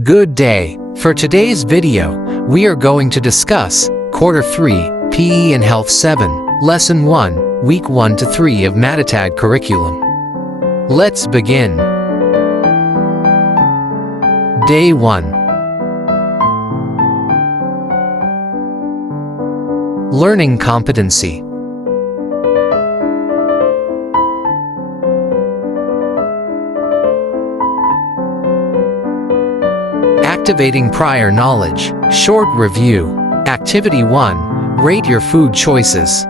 Good day. For today's video, we are going to discuss Quarter 3, PE and Health 7, Lesson 1, Week 1 to 3 of Matatag curriculum. Let's begin. Day 1. Learning competency. Activating prior knowledge. Short review. Activity 1. Rate your food choices.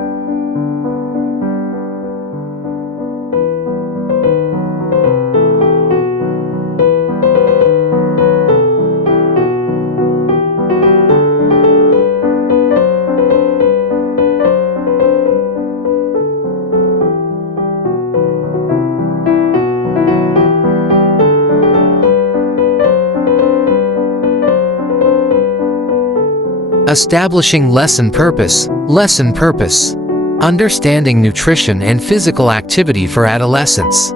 Establishing lesson purpose. Lesson purpose. Understanding nutrition and physical activity for adolescents.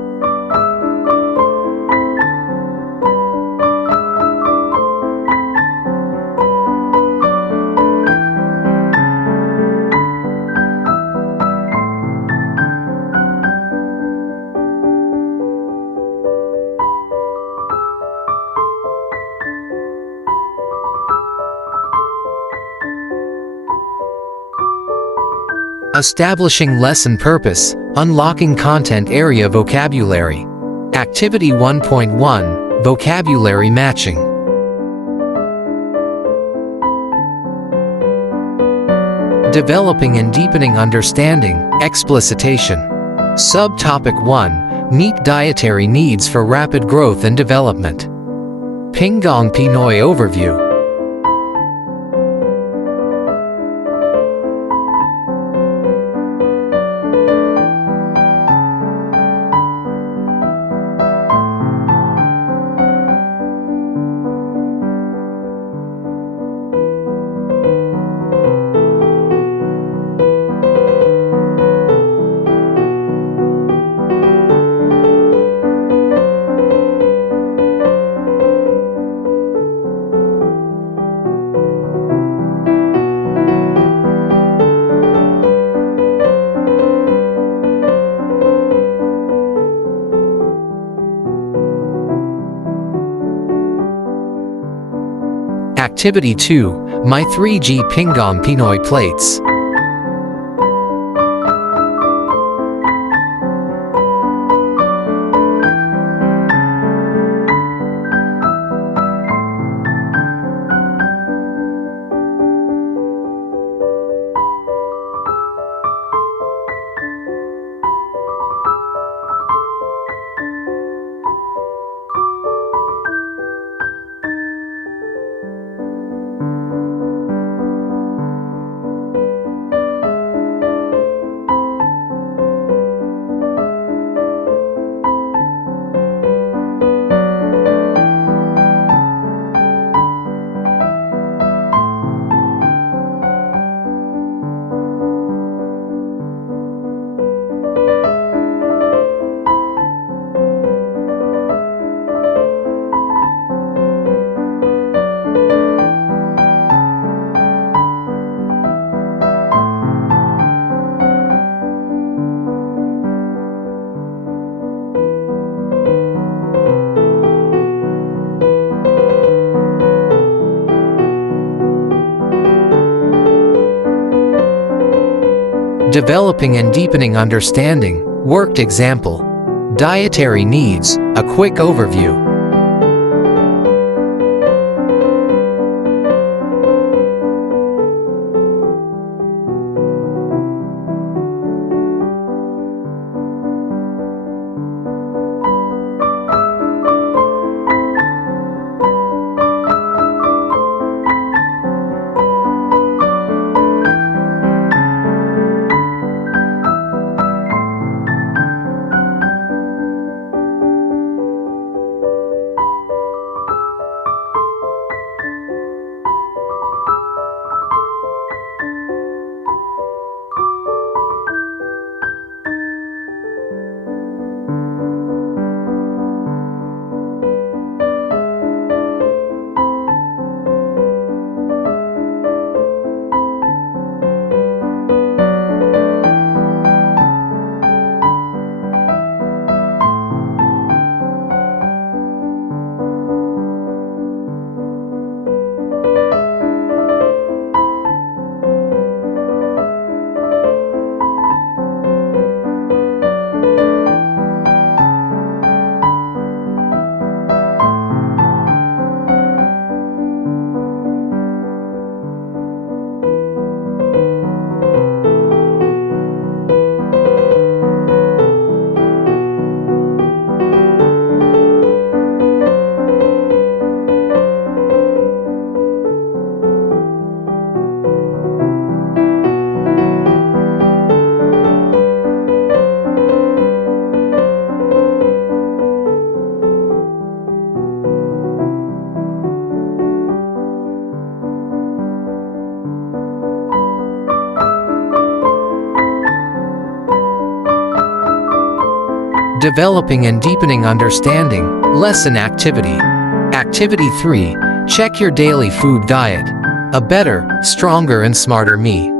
Establishing lesson purpose, unlocking content area vocabulary. Activity 1.1, vocabulary matching. Developing and deepening understanding, explicitation. Subtopic 1, meet dietary needs for rapid growth and development. Pinggang Pinoy overview. Activity 2, My 3G Pinggang Pinoy Plates. Developing and deepening understanding, worked example. Dietary needs, a quick overview. Developing and deepening understanding, lesson activity. Activity 3, check your daily food diet. A better, stronger and smarter me.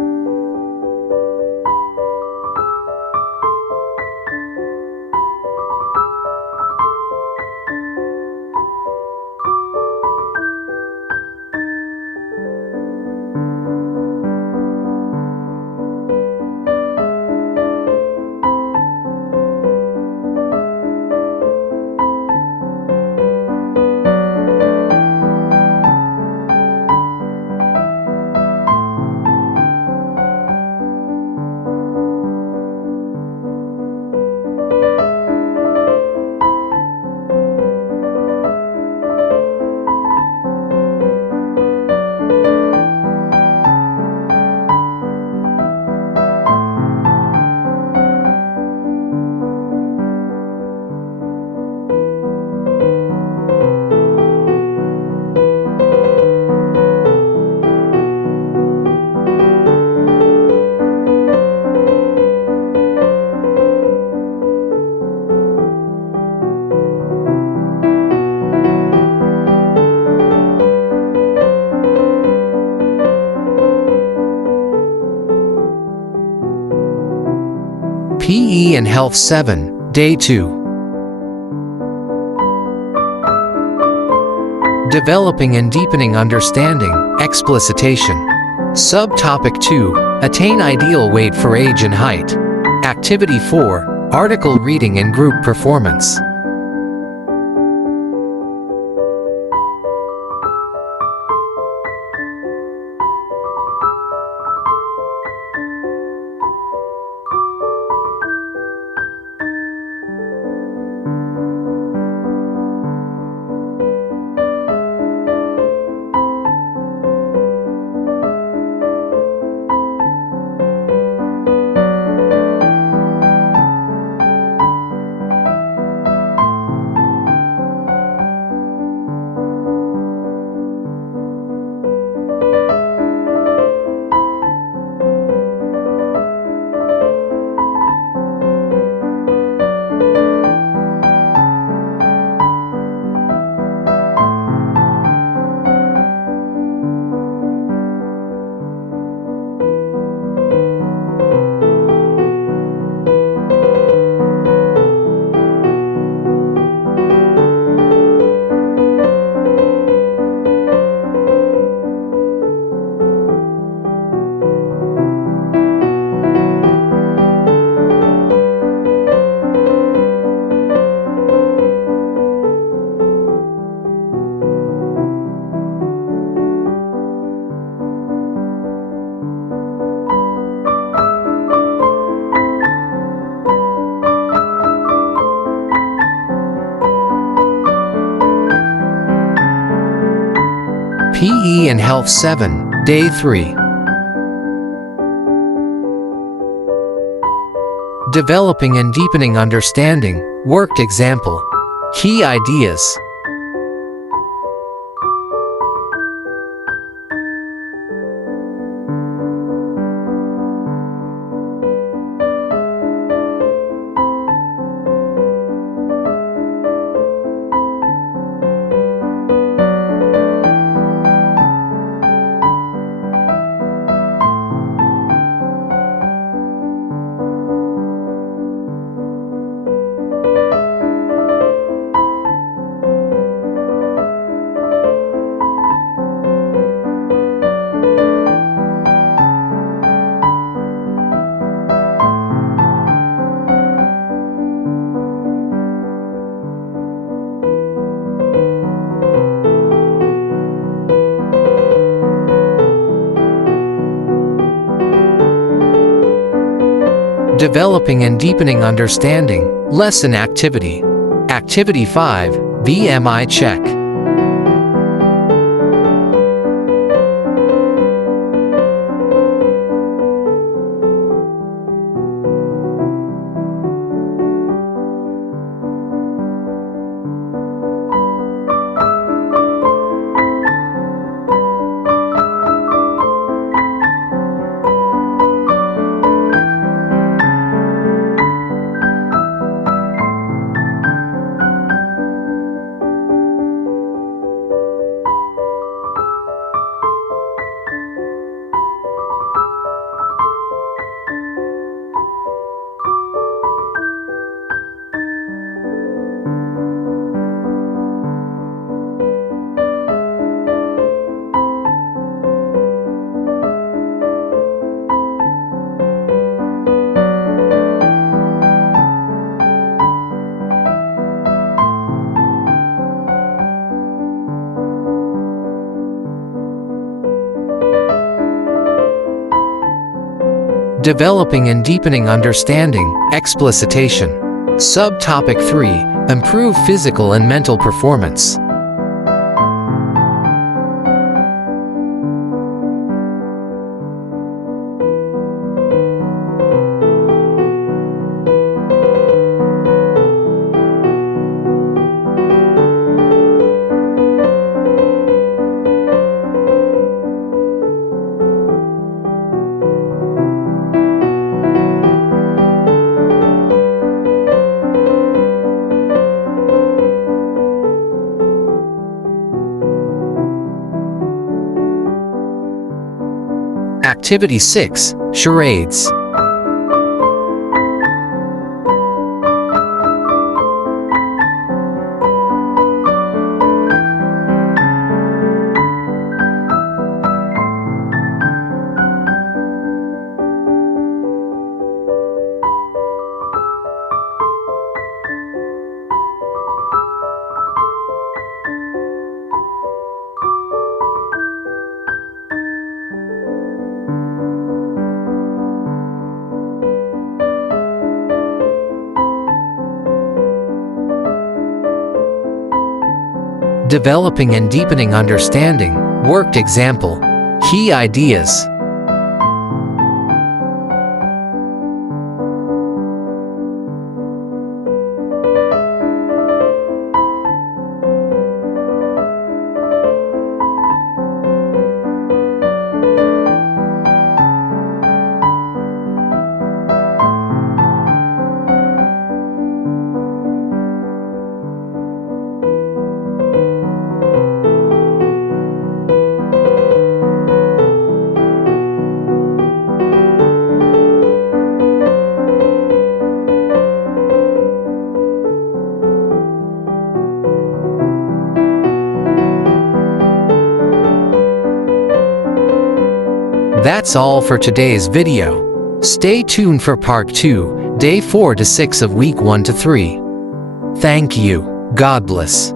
PE and Health 7, Day 2. Developing and deepening understanding, explicitation. Subtopic 2, attain ideal weight for age and height. Activity 4, article reading and group performance. PE and Health 7, Day 3. Developing and deepening understanding, worked example. Key ideas. Developing and deepening understanding, lesson activity. Activity 5, BMI check. Developing and deepening understanding, explicitation. Subtopic 3, improve physical and mental performance. Activity 6, charades. Developing and deepening understanding, worked example. Key ideas. That's all for today's video. Stay tuned for part 2, day 4 to 6 of week 1 to 3. Thank you. God bless.